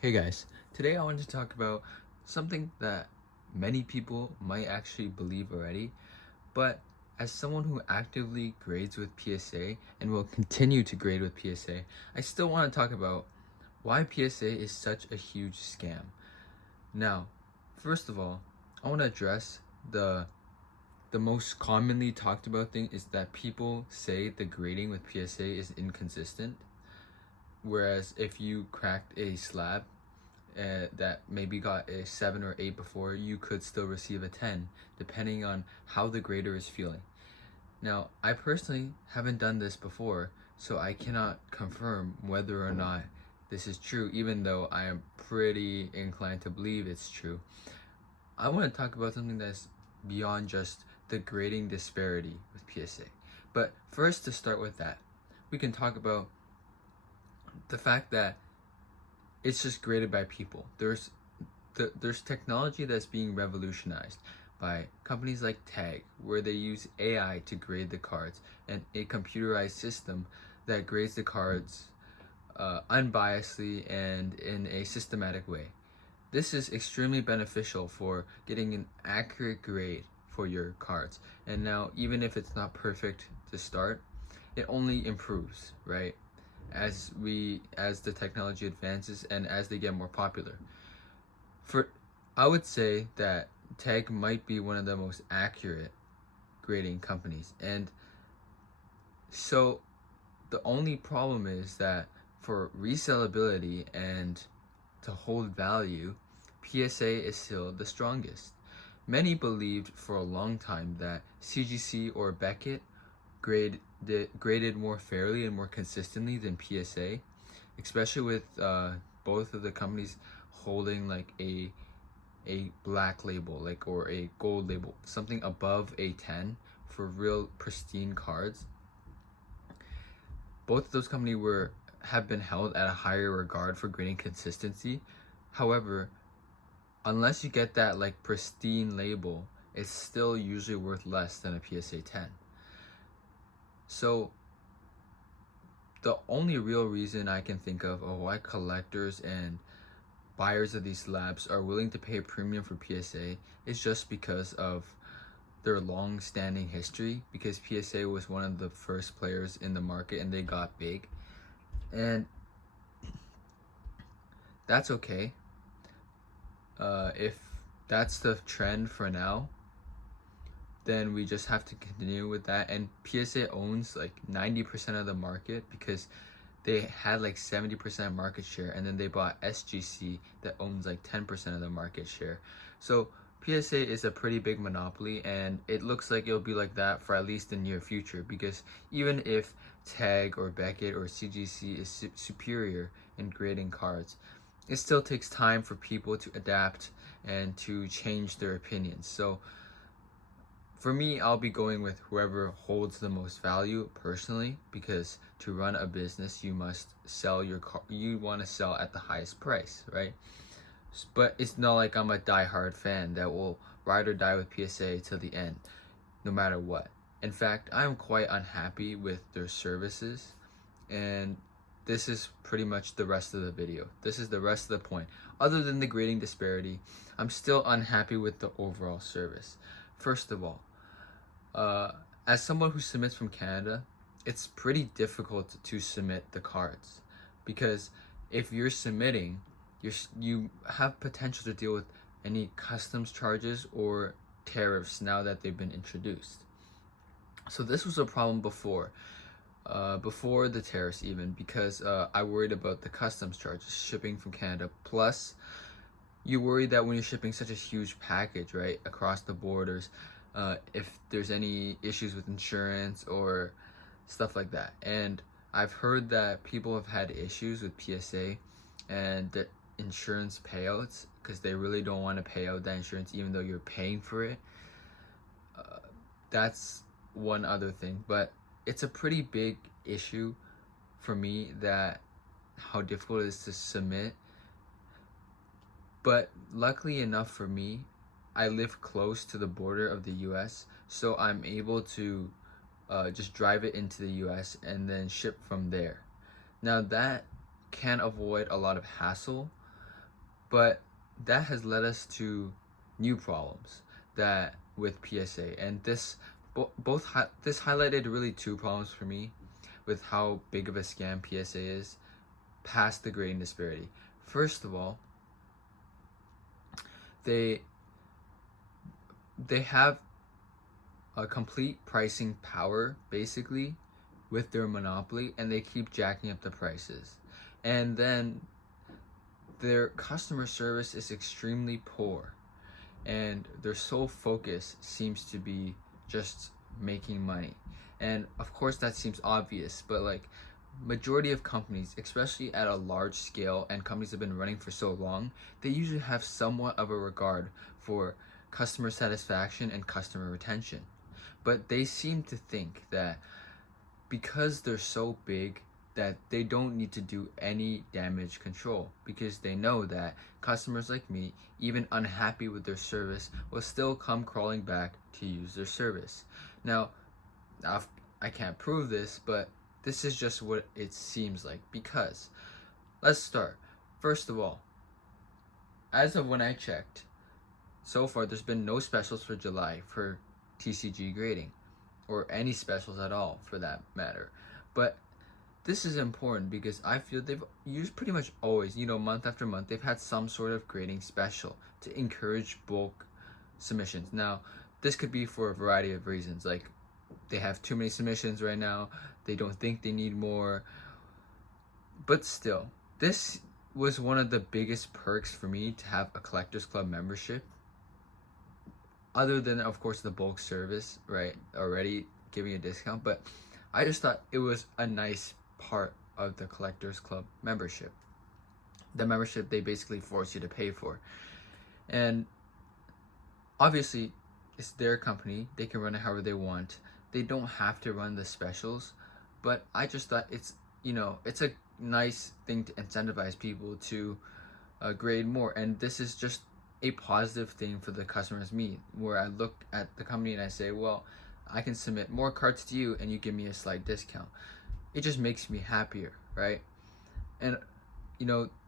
Hey guys, today I wanted to talk about something that many people might actually believe already, but as someone who actively grades with PSA and will continue to grade with PSA, I still want to talk about why PSA is such a huge scam. Now, first of all, I want to address the most commonly talked about thing is that people say the grading with PSA is inconsistent, whereas if you cracked a slab that maybe got a 7 or 8 before, you could still receive a 10, depending on how the grader is feeling. Now, I personally haven't done this before, so I cannot confirm whether or not this is true, even though I am pretty inclined to believe it's true. I want to talk about something that's beyond just the grading disparity with PSA. But first, to start with that, we can talk about the fact that it's just graded by people. There's technology that's being revolutionized by companies like Tag, where they use AI to grade the cards, and a computerized system that grades the cards unbiasedly and in a systematic way. This is extremely beneficial for getting an accurate grade for your cards. And now, even if it's not perfect to start, it only improves, right? As the technology advances and as they get more popular. For I would say that Tag might be one of the most accurate grading companies. And so the only problem is that for resellability and to hold value, PSA is still the strongest. Many believed for a long time that CGC or Beckett graded more fairly and more consistently than PSA, especially with both of the companies holding like a black label, like, or a gold label, something above a 10 for real pristine cards. Both of those companies have been held at a higher regard for grading consistency. However, unless you get that like pristine label, it's still usually worth less than a PSA 10. So the only real reason I can think of why collectors and buyers of these slabs are willing to pay a premium for PSA is just because of their long-standing history, because PSA was one of the first players in the market and they got big. And that's okay. If that's the trend for now, then we just have to continue with that. And PSA owns like 90% of the market because they had like 70% market share, and then they bought SGC that owns like 10% of the market share. So PSA is a pretty big monopoly, and it looks like it'll be like that for at least the near future, because even if Tag or Beckett or CGC is superior in grading cards, it still takes time for people to adapt and to change their opinions. So for me, I'll be going with whoever holds the most value personally, because to run a business, you must sell your car. You want to sell at the highest price, right? But it's not like I'm a die-hard fan that will ride or die with PSA till the end, no matter what. In fact, I'm quite unhappy with their services, and this is pretty much the rest of the video. This is the rest of the point. Other than the grading disparity, I'm still unhappy with the overall service. First of all, as someone who submits from Canada, it's pretty difficult to submit the cards, because if you're submitting, you have potential to deal with any customs charges or tariffs now that they've been introduced. So this was a problem before the tariffs even, because I worried about the customs charges shipping from Canada. Plus, you worry that when you're shipping such a huge package, right, across the borders, if there's any issues with insurance or stuff like that. And I've heard that people have had issues with PSA and the insurance payouts, because they really don't want to pay out that insurance even though you're paying for it. That's one other thing, but it's a pretty big issue for me, that how difficult it is to submit. But luckily enough for me, I live close to the border of the US, so I'm able to just drive it into the US and then ship from there. Now that can avoid a lot of hassle, But that has led us to new problems that with PSA, and this this highlighted really two problems for me with how big of a scam PSA is past the grading disparity. First of all, they have a complete pricing power basically with their monopoly, and they keep jacking up the prices. And then their customer service is extremely poor, and their sole focus seems to be just making money. And of course that seems obvious, but like majority of companies, especially at a large scale and companies have been running for so long, they usually have somewhat of a regard for customer satisfaction and customer retention. But they seem to think that because they're so big that they don't need to do any damage control, because they know that customers like me, even unhappy with their service, will still come crawling back to use their service. Now, I can't prove this, but this is just what it seems like, because let's start. First of all, as of when I checked, so far there's been no specials for July for TCG grading, or any specials at all for that matter. But this is important because I feel they've used pretty much always, month after month, they've had some sort of grading special to encourage bulk submissions. Now, this could be for a variety of reasons, like they have too many submissions right now, they don't think they need more. But still, this was one of the biggest perks for me to have a Collectors Club membership, other than of course the bulk service, right, already giving a discount. But I just thought it was a nice part of the Collectors Club membership. The membership they basically force you to pay for, and obviously it's their company, they can run it however they want, they don't have to run the specials. But I just thought it's a nice thing to incentivize people to grade more, and this is just a positive thing for the customers, me, where I look at the company and I say, well, I can submit more cards to you and you give me a slight discount. It just makes me happier, right? And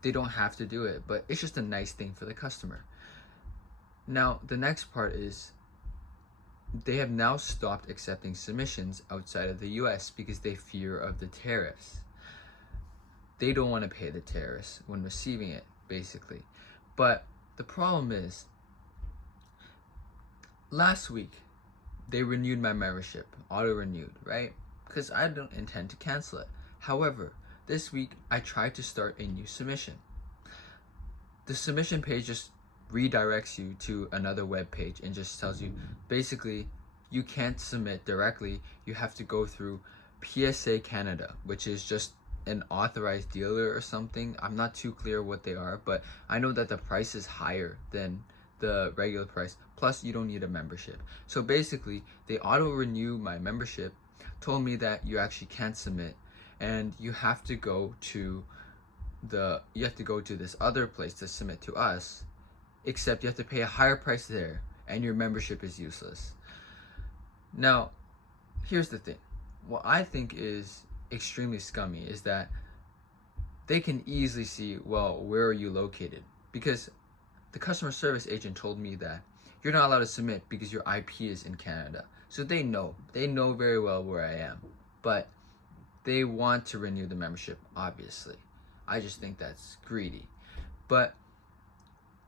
they don't have to do it, but it's just a nice thing for the customer. Now, the next part is they have now stopped accepting submissions outside of the US because they fear of the tariffs. They don't want to pay the tariffs when receiving it, basically. But the problem is, last week they renewed my membership, auto-renewed, right? Because I don't intend to cancel it. However, this week I tried to start a new submission. The submission page just redirects you to another web page and just tells you basically you can't submit directly, you have to go through PSA Canada, which is just an authorized dealer or something. I'm not too clear what they are, but I know that the price is higher than the regular price, plus you don't need a membership. So basically they auto renew my membership, told me that you actually can't submit, and you have to go to this other place to submit to us, except you have to pay a higher price there and your membership is useless. Now, here's the thing. What I think is extremely scummy is that they can easily see, well, where are you located? Because the customer service agent told me that you're not allowed to submit because your IP is in Canada. So they know very well where I am, but they want to renew the membership, obviously. I just think that's greedy. But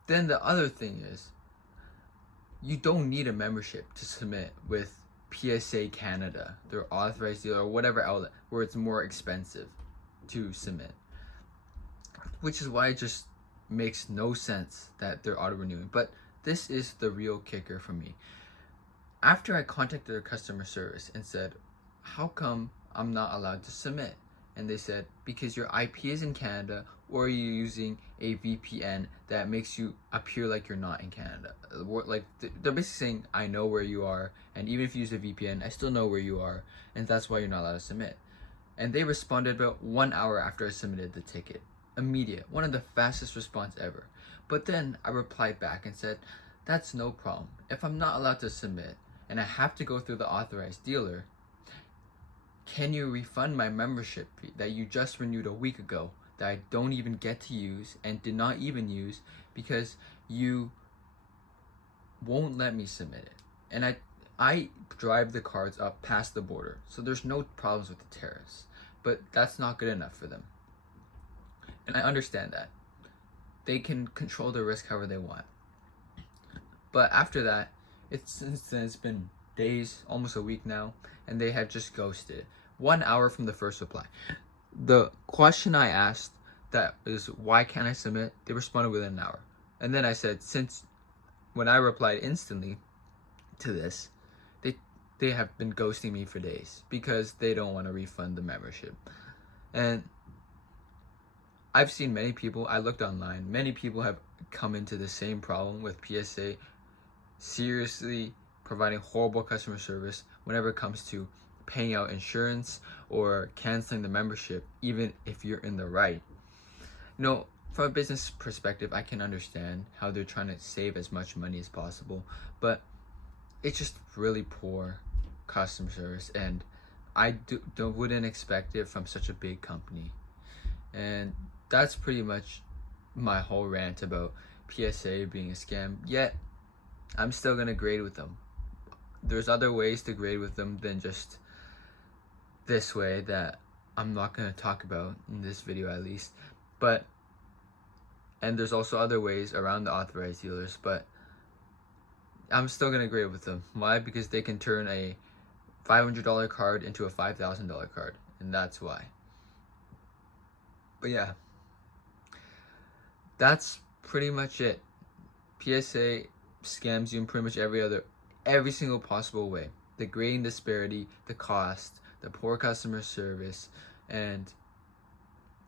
then the other thing is, you don't need a membership to submit with PSA Canada, their authorized dealer, or whatever outlet where it's more expensive to submit. Which is why it just makes no sense that they're auto-renewing. But this is the real kicker for me. After I contacted their customer service and said, how come I'm not allowed to submit? And they said, because your IP is in Canada, or you're using a VPN that makes you appear like you're not in Canada. Like, they're basically saying, I know where you are, and even if you use a VPN, I still know where you are, and that's why you're not allowed to submit. And they responded about 1 hour after I submitted the ticket. Immediate, one of the fastest response ever. But then I replied back and said, that's no problem. If I'm not allowed to submit, and I have to go through the authorized dealer, can you refund my membership fee that you just renewed a week ago that I don't even get to use and did not even use because you won't let me submit it. And I drive the cards up past the border, so there's no problems with the tariffs. But that's not good enough for them. And I understand that. They can control the risk however they want. But after that, it's been days, almost a week now, and they have just ghosted. 1 hour from the first reply. The question I asked that is, why can't I submit? They responded within an hour. And then I said, when I replied instantly to this, they have been ghosting me for days because they don't want to refund the membership. And I've seen many people, I looked online, many people have come into the same problem with PSA seriously providing horrible customer service whenever it comes to paying out insurance or canceling the membership, even if you're in the right. You know, from a business perspective, I can understand how they're trying to save as much money as possible, but it's just really poor customer service, and I wouldn't expect it from such a big company. And that's pretty much my whole rant about PSA being a scam. Yet I'm still gonna grade with them. There's other ways to grade with them than just this way that I'm not gonna talk about in this video, at least. And there's also other ways around the authorized dealers, but I'm still gonna grade with them. Why? Because they can turn a $500 card into a $5,000 card, and that's why. But yeah, that's pretty much it. PSA scams you in pretty much every single possible way. The grading disparity, the cost, the poor customer service, and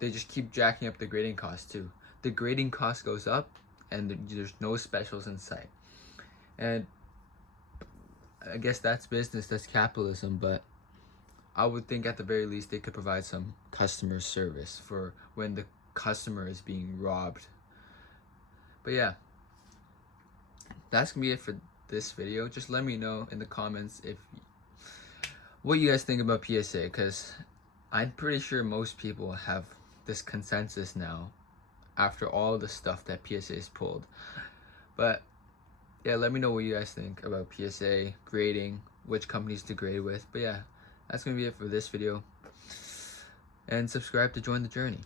they just keep jacking up the grading cost too. The grading cost goes up, and there's no specials in sight. And I guess that's business, that's capitalism, but I would think at the very least they could provide some customer service for when the customer is being robbed. But yeah, that's gonna be it for this video. Just let me know in the comments what you guys think about PSA, because I'm pretty sure most people have this consensus now after all the stuff that PSA has pulled. But yeah, let me know what you guys think about PSA, grading, which companies to grade with. But yeah, that's gonna be it for this video. And subscribe to join the journey.